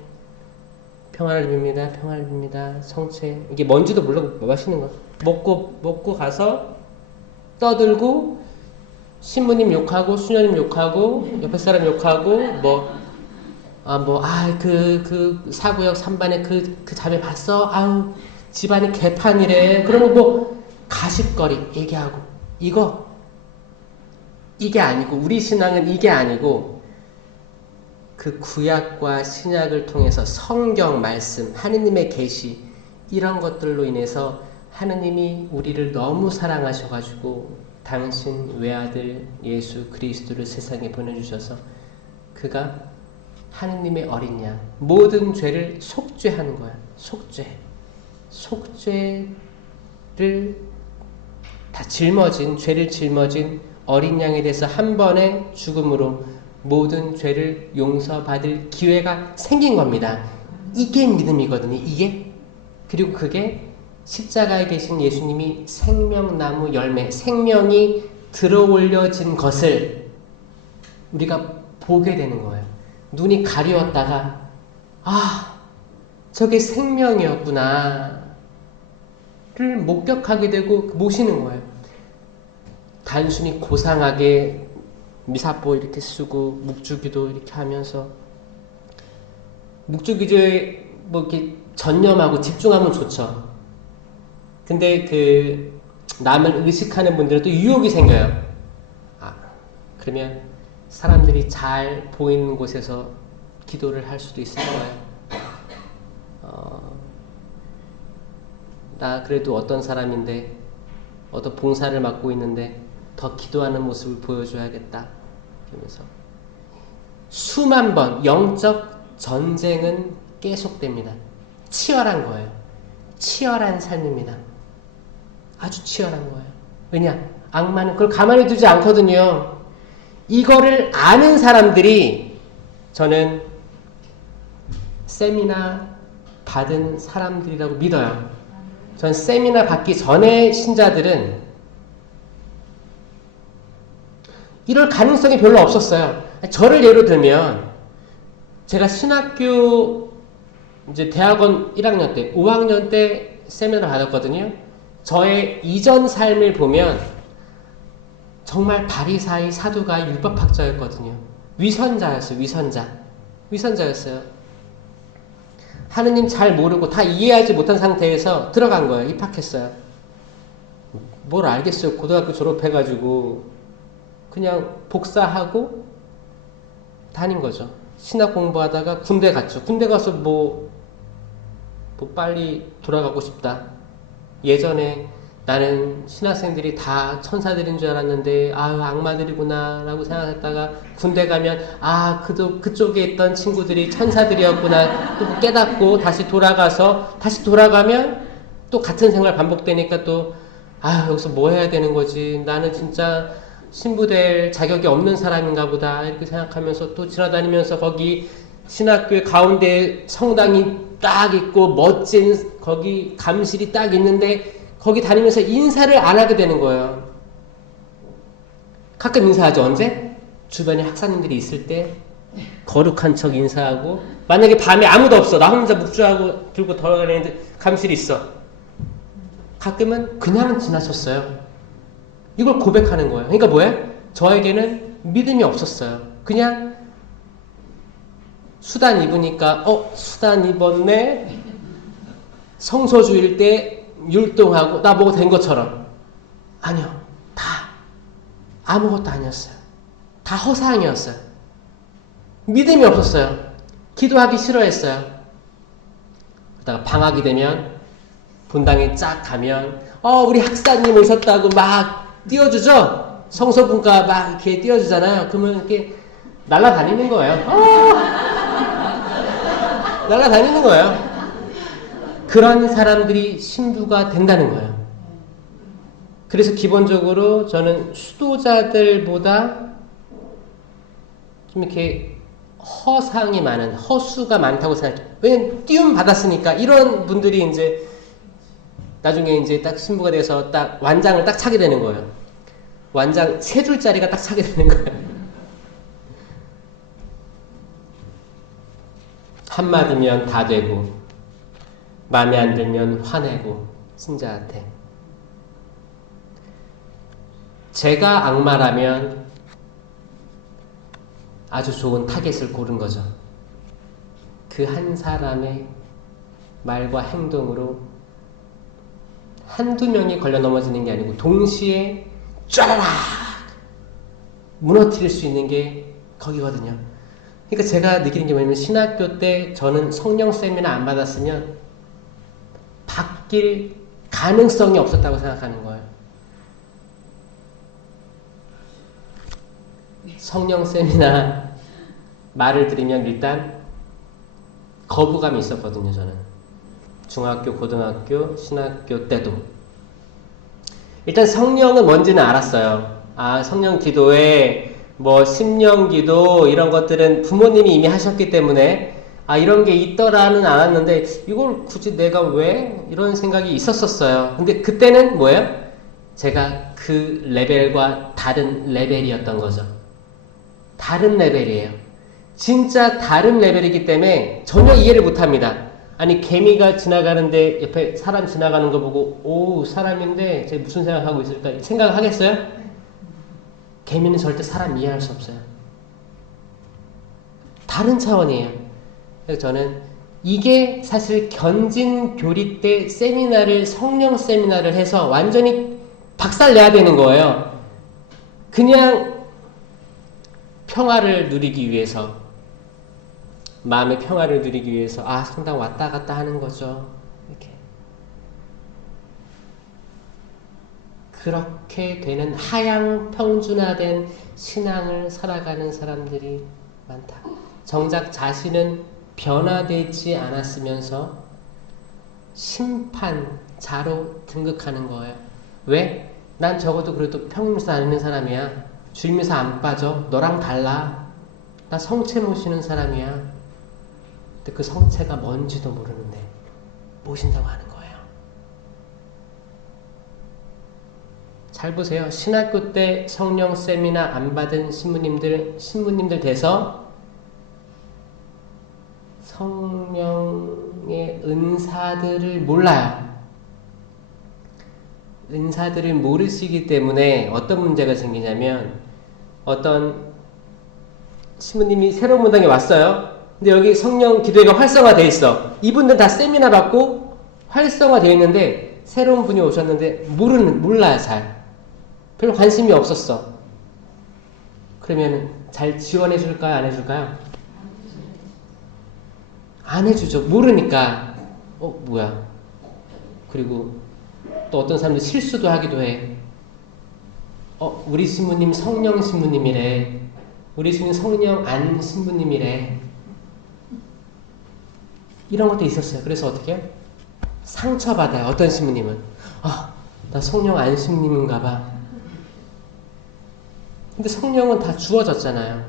평화를 빕니다. 평화를 빕니다. 성체 이게 뭔지도 모르고 마시는 거 먹고 가서 떠들고 신부님 욕하고 수녀님 욕하고 옆에 사람 욕하고 그 사구역 3반에 그 자매 봤어? 아우 집안이 개판이래. 그러면 가십거리 얘기하고 이게 아니고 우리 신앙은 이게 아니고 그 구약과 신약을 통해서 성경 말씀, 하느님의 계시 이런 것들로 인해서 하느님이 우리를 너무 사랑하셔가지고 당신 외아들 예수 그리스도를 세상에 보내주셔서 그가 하느님의 어린 양 모든 죄를 속죄하는 거야. 속죄를 다 죄를 짊어진 어린 양에 대해서 한 번의 죽음으로 모든 죄를 용서받을 기회가 생긴 겁니다. 이게 믿음이거든요. 이게. 그리고 그게 십자가에 계신 예수님이 생명나무 열매, 생명이 들어올려진 것을 우리가 보게 되는 거예요. 눈이 가리웠다가 저게 생명이었구나 를 목격하게 되고 모시는 거예요. 단순히 고상하게 미사보 이렇게 쓰고 묵주기도 이렇게 하면서 묵주기도에 이렇게 전념하고 집중하면 좋죠. 근데 그 남을 의식하는 분들은 또 유혹이 생겨요. 그러면 사람들이 잘 보이는 곳에서 기도를 할 수도 있을 거예요. 나 그래도 어떤 사람인데 어떤 봉사를 맡고 있는데 더 기도하는 모습을 보여줘야겠다. 그러면서 수만 번 영적 전쟁은 계속됩니다. 치열한 거예요. 치열한 삶입니다. 아주 치열한 거예요. 왜냐? 악마는 그걸 가만히 두지 않거든요. 이거를 아는 사람들이 저는 세미나 받은 사람들이라고 믿어요. 전 세미나 받기 전에 신자들은 이럴 가능성이 별로 없었어요. 저를 예로 들면 제가 신학교 이제 대학원 1학년 때, 5학년 때 세미나를 받았거든요. 저의 이전 삶을 보면 정말 바리사이 사두가 율법학자였거든요. 위선자였어요. 하느님 잘 모르고 다 이해하지 못한 상태에서 들어간 거예요. 입학했어요. 뭘 알겠어요. 고등학교 졸업해가지고 그냥 복사하고 다닌 거죠. 신학 공부하다가 군대 갔죠. 군대 가서 뭐 빨리 돌아가고 싶다. 예전에 나는 신학생들이 다 천사들인 줄 알았는데 악마들이구나 라고 생각했다가 군대 가면 그쪽에 있던 친구들이 천사들이었구나 또 깨닫고 다시 돌아가면 또 같은 생활 반복되니까 또 여기서 뭐 해야 되는 거지. 나는 진짜 신부될 자격이 없는 사람인가 보다 이렇게 생각하면서 또 지나다니면서 거기 신학교의 가운데 성당이 딱 있고 멋진 거기 감실이 딱 있는데 거기 다니면서 인사를 안 하게 되는 거예요. 가끔 인사하죠. 언제? 주변에 학사님들이 있을 때 거룩한 척 인사하고 만약에 밤에 아무도 없어. 나 혼자 묵주하고 들고 돌아다니는데 감실이 있어. 가끔은 그냥 지나쳤어요. 이걸 고백하는 거예요. 그러니까 뭐예요? 저에게는 믿음이 없었어요. 그냥 수단 입으니까 수단 입었네. 성소주일 때 율동하고 나 뭐가 된 것처럼. 아니요. 다 아무것도 아니었어요. 다 허상이었어요. 믿음이 없었어요. 기도하기 싫어했어요. 그러다가 방학이 되면 본당에 쫙 가면 우리 학사님 오셨다고 막 띄워주죠. 성서분과 막 이렇게 띄워주잖아요. 그러면 이렇게 날아다니는 거예요. 날아다니는 거예요. 그런 사람들이 신부가 된다는 거예요. 그래서 기본적으로 저는 수도자들보다 좀 이렇게 허상이 많은, 허수가 많다고 생각해요. 왜냐면 띄움 받았으니까. 이런 분들이 이제 나중에 이제 딱 신부가 돼서 딱 완장을 딱 차게 되는 거예요. 완장 세 줄짜리가 딱 차게 되는 거예요. 한마디면 다 되고, 마음에 안 들면 화내고, 신자한테. 제가 악마라면 아주 좋은 타겟을 고른 거죠. 그 한 사람의 말과 행동으로 한두 명이 걸려 넘어지는 게 아니고 동시에 쫙 무너뜨릴 수 있는 게 거기거든요. 그러니까 제가 느끼는 게 뭐냐면 신학교 때 저는 성령 세미나 안 받았으면 바뀔 가능성이 없었다고 생각하는 거예요. 성령 세미나 말을 들으면 일단 거부감이 있었거든요. 저는 중학교, 고등학교, 신학교 때도 일단 성령은 뭔지는 알았어요. 아, 성령 기도에 뭐 심령 기도 이런 것들은 부모님이 이미 하셨기 때문에 아, 이런 게 있더라는 알았는데 이걸 굳이 내가 왜? 이런 생각이 있었었어요. 근데 그때는 뭐예요? 제가 그 레벨과 다른 레벨이었던 거죠. 다른 레벨이에요. 진짜 다른 레벨이기 때문에 전혀 이해를 못합니다. 아니 개미가 지나가는데 옆에 사람 지나가는 거 보고 오 사람인데 제가 무슨 생각하고 있을까 생각을 하겠어요? 개미는 절대 사람 이해할 수 없어요. 다른 차원이에요. 그래서 저는 이게 사실 견진교리 때 세미나를 성령 세미나를 해서 완전히 박살내야 되는 거예요. 그냥 평화를 누리기 위해서 마음의 평화를 누리기 위해서 아 성당 왔다 갔다 하는 거죠. 이렇게 그렇게 되는 하향 평준화된 신앙을 살아가는 사람들이 많다. 정작 자신은 변화되지 않았으면서 심판자로 등극하는 거예요. 왜? 난 적어도 그래도 평일미사 안 있는 사람이야. 주일미사 안 빠져. 너랑 달라. 나 성체 모시는 사람이야. 근데 그 성체가 뭔지도 모르는데 모신다고 하는 거예요. 잘 보세요. 신학교 때 성령 세미나 안 받은 신부님들 돼서 성령의 은사들을 몰라요. 은사들을 모르시기 때문에 어떤 문제가 생기냐면 어떤 신부님이 새로운 문당에 왔어요. 근데 여기 성령 기도회가 활성화되어 있어. 이분들 다 세미나 받고 활성화되어 있는데 새로운 분이 오셨는데 몰라요. 잘. 별로 관심이 없었어. 그러면 잘 지원해 줄까요? 안 해줄까요? 안 해주죠. 모르니까. 뭐야. 그리고 또 어떤 사람들 실수도 하기도 해. 우리 신부님 성령 신부님이래. 우리 신부님 성령 안 신부님이래. 이런 것도 있었어요. 그래서 어떻게 해요? 상처받아요. 어떤 신부님은. 나 성령 안 신부님인가 봐. 근데 성령은 다 주어졌잖아요.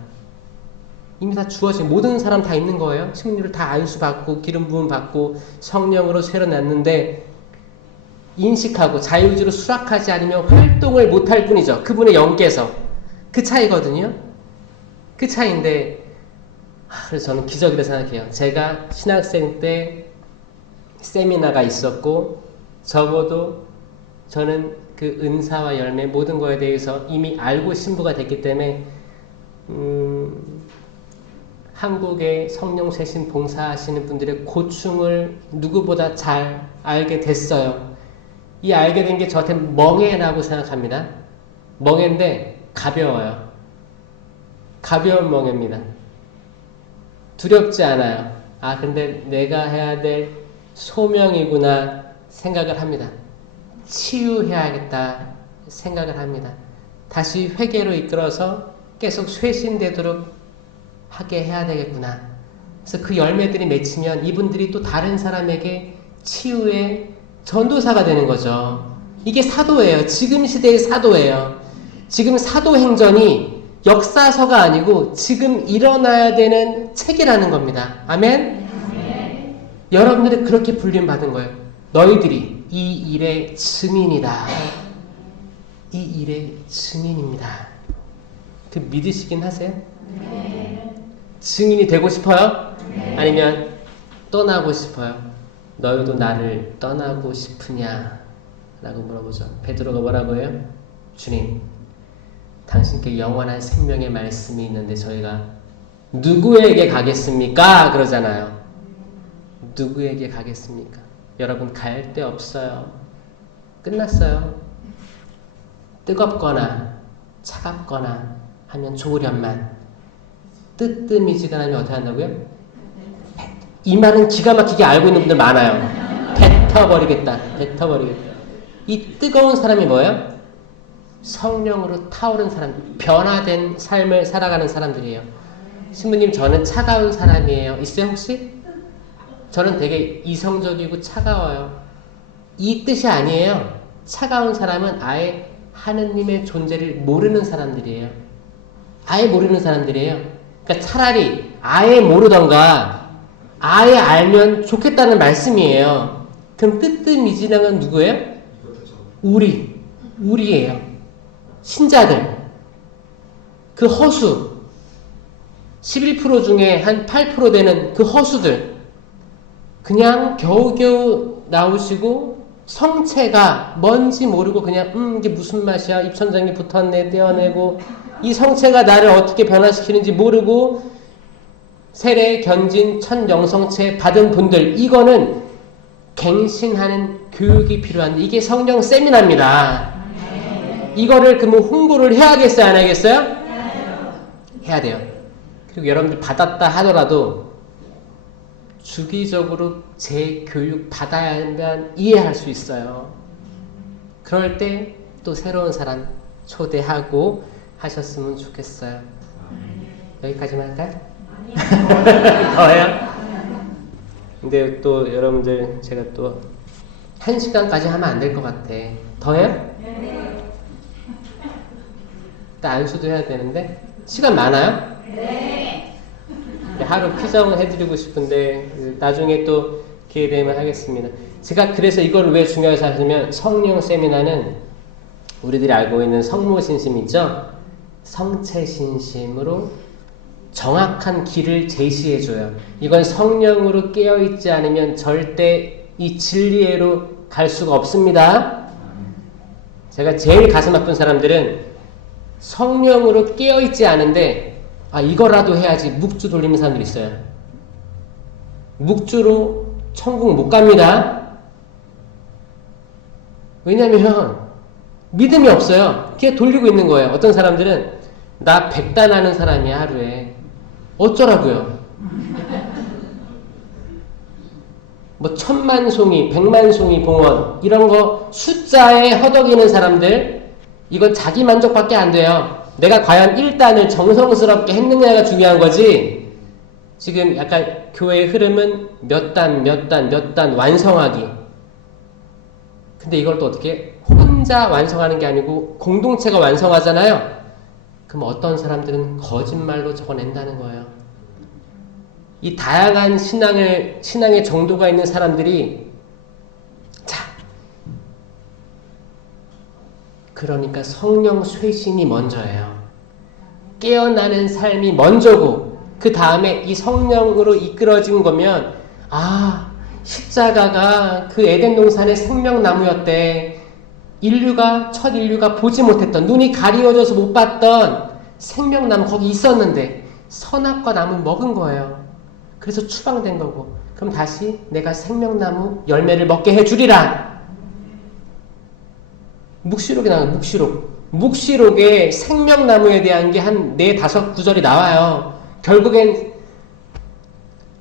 이미 다 주어진 모든 사람 다 있는 거예요. 신부님을 다 안수받고 기름 부음 받고 성령으로 새로났는데 인식하고 자유의지로 수락하지 않으면 활동을 못할 뿐이죠. 그분의 영께서. 그 차이거든요. 그 차이인데 그래서 저는 기적이라 생각해요. 제가 신학생 때 세미나가 있었고 적어도 저는 그 은사와 열매 모든 거에 대해서 이미 알고 신부가 됐기 때문에 한국의 성령 세신 봉사하시는 분들의 고충을 누구보다 잘 알게 됐어요. 이 알게 된 게 저한테 멍해라고 생각합니다. 멍해인데 가벼워요. 가벼운 멍해입니다. 두렵지 않아요. 근데 내가 해야 될 소명이구나 생각을 합니다. 치유해야겠다 생각을 합니다. 다시 회개로 이끌어서 계속 쇄신되도록 하게 해야 되겠구나. 그래서 그 열매들이 맺히면 이분들이 또 다른 사람에게 치유의 전도사가 되는 거죠. 이게 사도예요. 지금 시대의 사도예요. 지금 사도행전이 역사서가 아니고 지금 일어나야 되는 책이라는 겁니다. 아멘? 여러분들이 그렇게 불림받은 거예요. 너희들이 이 일의 증인이다. 이 일의 증인입니다. 그 믿으시긴 하세요? 증인이 되고 싶어요? 아니면 떠나고 싶어요? 너희도 나를 떠나고 싶으냐? 라고 물어보죠. 베드로가 뭐라고 해요? 주님, 당신께 영원한 생명의 말씀이 있는데 저희가 누구에게 가겠습니까? 그러잖아요. 누구에게 가겠습니까? 여러분, 갈 데 없어요. 끝났어요. 뜨겁거나 차갑거나 하면 좋으련만, 뜨뜻미지근하면 어떻게 한다고요? 이 말은 기가 막히게 알고 있는 분들 많아요. 뱉어버리겠다. 이 뜨거운 사람이 뭐예요? 성령으로 타오른 사람, 변화된 삶을 살아가는 사람들이에요. 신부님, 저는 차가운 사람이에요. 있어요 혹시? 저는 되게 이성적이고 차가워요. 이 뜻이 아니에요. 차가운 사람은 아예 하느님의 존재를 모르는 사람들이에요. 아예 모르는 사람들이에요. 그러니까 차라리 아예 모르던가 아예 알면 좋겠다는 말씀이에요. 그럼 뜨뜻미지근한 건 누구예요? 우리예요. 신자들. 그 허수 11% 중에 한 8% 되는 그 허수들, 그냥 겨우겨우 나오시고 성체가 뭔지 모르고 그냥 이게 무슨 맛이야, 입천장이 붙었네, 떼어내고, 이 성체가 나를 어떻게 변화시키는지 모르고 세례, 견진, 첫 영성체 받은 분들, 이거는 갱신하는 교육이 필요한데, 이게 성령 세미나입니다. 이거를 그러면 홍보를 해야겠어요, 안 하겠어요? 해야 돼요. 그리고 여러분들 받았다 하더라도 주기적으로 재교육 받아야 한다면 이해할 수 있어요. 그럴 때 또 새로운 사람 초대하고 하셨으면 좋겠어요. 여기까지만 할까요? 더해요? 근데 또 여러분들 제가 또 1시간까지 하면 안 될 것 같아. 더해요? 또 안수도 해야 되는데 시간 많아요? 네. 하루 피정을 해드리고 싶은데 나중에 또 기회 되면 하겠습니다. 제가 그래서 이걸 왜 중요하게 생각하냐면, 성령 세미나는 우리들이 알고 있는 성모신심 있죠? 성체신심으로 정확한 길을 제시해줘요. 이건 성령으로 깨어있지 않으면 절대 이 진리로 갈 수가 없습니다. 제가 제일 가슴 아픈 사람들은 성령으로 깨어있지 않은데 이거라도 해야지 묵주 돌리는 사람들 있어요. 묵주로 천국 못 갑니다. 왜냐면 믿음이 없어요. 그냥 돌리고 있는 거예요. 어떤 사람들은 나 100단 하는 사람이야 하루에. 어쩌라고요? 뭐 1000만 송이, 100만 송이 봉헌 이런 거 숫자에 허덕이는 사람들, 이건 자기 만족밖에 안 돼요. 내가 과연 1단을 정성스럽게 했느냐가 중요한 거지. 지금 약간 교회의 흐름은 몇 단 완성하기. 근데 이걸 또 어떻게 혼자 완성하는 게 아니고 공동체가 완성하잖아요. 그럼 어떤 사람들은 거짓말로 적어낸다는 거예요. 이 다양한 신앙의 정도가 있는 사람들이, 그러니까 성령 쇄신이 먼저예요. 깨어나는 삶이 먼저고, 그 다음에 이 성령으로 이끌어진 거면, 십자가가 그 에덴 동산의 생명나무였대. 첫 인류가 보지 못했던, 눈이 가리워져서 못 봤던 생명나무 거기 있었는데 선악과 나무 먹은 거예요. 그래서 추방된 거고, 그럼 다시 내가 생명나무 열매를 먹게 해주리라. 묵시록에 나와요. 묵시록에 생명나무에 대한 게 한 4, 5구절이 나와요. 결국엔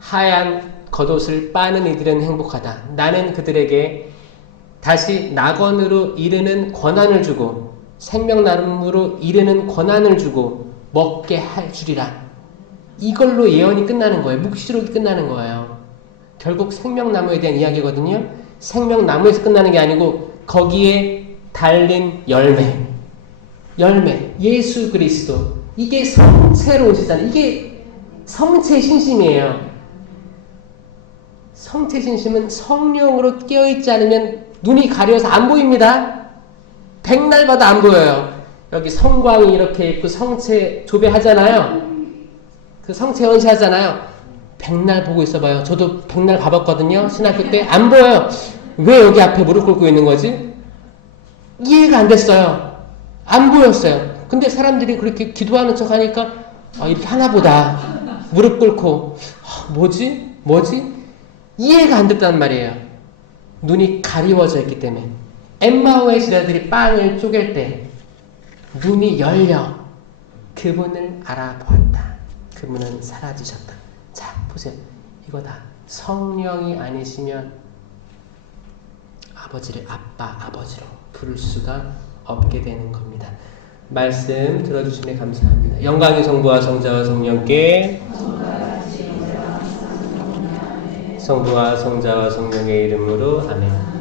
하얀 겉옷을 빠는 이들은 행복하다. 나는 그들에게 다시 낙원으로 이르는 권한을 주고, 생명나무로 이르는 권한을 주고 먹게 해주리라. 이걸로 예언이 끝나는 거예요. 묵시록이 끝나는 거예요. 결국 생명나무에 대한 이야기거든요. 생명나무에서 끝나는 게 아니고 거기에 달린 열매, 예수 그리스도, 이게 성체로 오시잖아요. 이게 성체 신심이에요. 성체 신심은 성령으로 깨어있지 않으면 눈이 가려서 안 보입니다. 백날 봐도 안 보여요. 여기 성광이 이렇게 있고 성체 조배하잖아요. 그 성체 연시하잖아요. 백날 보고 있어봐요. 저도 백날 가봤거든요. 신학교 때 안 보여요. 왜 여기 앞에 무릎 꿇고 있는 거지? 이해가 안 됐어요. 안 보였어요. 근데 사람들이 그렇게 기도하는 척 하니까 이렇게 하나보다 무릎 꿇고 뭐지? 이해가 안 됐단 말이에요. 눈이 가리워져 있기 때문에. 엠마오의 제자들이 빵을 쪼갤 때 눈이 열려 그분을 알아보았다. 그분은 사라지셨다. 자, 보세요. 이거 다 성령이 아니시면 아버지를 아빠, 아버지로 부를 수가 없게 되는 겁니다. 말씀 들어주시면 감사합니다. 영광이 성부와 성자와 성령께, 성부와 성자와 성령의 이름으로 아멘.